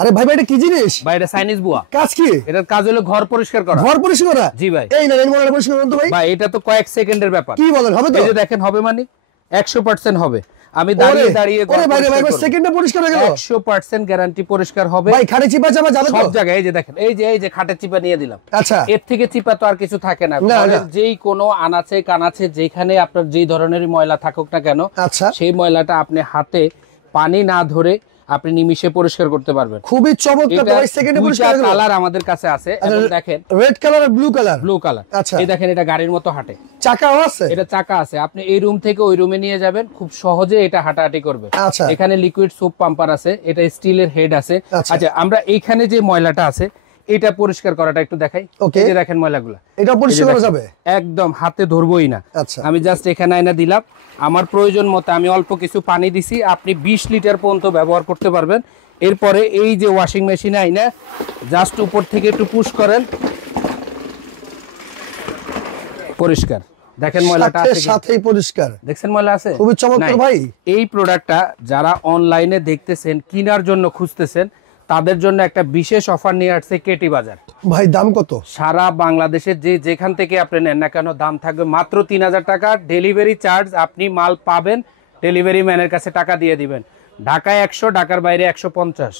আরে ভাই ভাই এটা কি জিনিস? ভাই এটা চাইনিজ বুয়া। কাজ কি? এটার কাজ হলো ঘর পরিষ্কার করা। ঘর পরিষ্কার করা? জি ভাই। এই না এই মনে পরিষ্কার করুন তো ভাই। ভাই এটা তো কয়েক সেকেন্ডের ব্যাপার। কি বলেন, হবে তো? এই যে দেখেন হবে মানে 100% হবে। আমি দাঁড়িয়ে দাঁড়িয়ে ওরে ভাই রে ভাই সেকেন্ডে পরিষ্কার হয়ে গেল। 100% গ্যারান্টি পরিষ্কার হবে। ভাই খাটে চিপা চাপা যাবে তো? সব জায়গায় এই যে দেখেন এই যে খাটের চিপা নিয়ে দিলাম। আচ্ছা। এর থেকে চিপা তো আর কিছু থাকে না। ঘরের যেই কোনো আনাচে কানাচে যেখানে আপনার যেই ধরনেরই ময়লা থাকুক না কেন, আচ্ছা, সেই ময়লাটা আপনি হাতে পানি না ধরে আপনি নিমিষে পরিষ্কার করতে পারবেন। খুবই চমৎকার ভাই, সেকেন্ডে পরিষ্কার হয়ে গেল। কালার আমাদের কাছে আছে, এবং দেখেন রেড কালার আর ব্লু কালার। Blue colour. আচ্ছা, এই দেখেন এটা গাড়ির মতো হাঁটে। চাকাও আছে? এটা চাকা আছে, আপনি এই রুম থেকে ওই রুমে নিয়ে যাবেন, খুব সহজে এটা হাঁটাহাঁটি করবে। আচ্ছা, এখানে লিকুইড সোপ পাম্পার আছে, এটা স্টিলের হেড আছে। আচ্ছা, আমরা এইখানে যে ময়লাটা আছে এটা পরিষ্কার করাটা একটু দেখাই। এই যে দেখেন ময়লাগুলো, এটা পরিষ্কার করা যাবে একদম, হাতে ধরবই না। আচ্ছা, আমি জাস্ট এখানে আয়না দিলাম, আমার প্রয়োজন মতো আমি অল্প কিছু পানি দিছি, আপনি 20 লিটার পর্যন্ত ব্যবহার করতে পারবেন। এরপরে এই যে ওয়াশিং মেশিনে আইনা জাস্ট উপর থেকে একটু পুশ করেন, পরিষ্কার। দেখেন ময়লাটা আছে, সাথেই পরিষ্কার। দেখছেন ময়লা আছে? খুবই চমৎকার ভাই। এই প্রোডাক্টটা যারা অনলাইনে দেখতেছেন, কেনার জন্য খুঁজতেছেন, তাদের জন্য একটা বিশেষ অফার নিয়ে আসছে কেটি বাজার। ভাই দাম কত? সারা বাংলাদেশের যেখান থেকে আপনি নেন না কেন দাম থাকবে মাত্র 3000 টাকা। ডেলিভারি চার্জ, আপনি মাল পাবেন, ডেলিভারি ম্যানের কাছে টাকা দিয়ে দিবেন। ঢাকায় 100, ঢাকার বাইরে 150।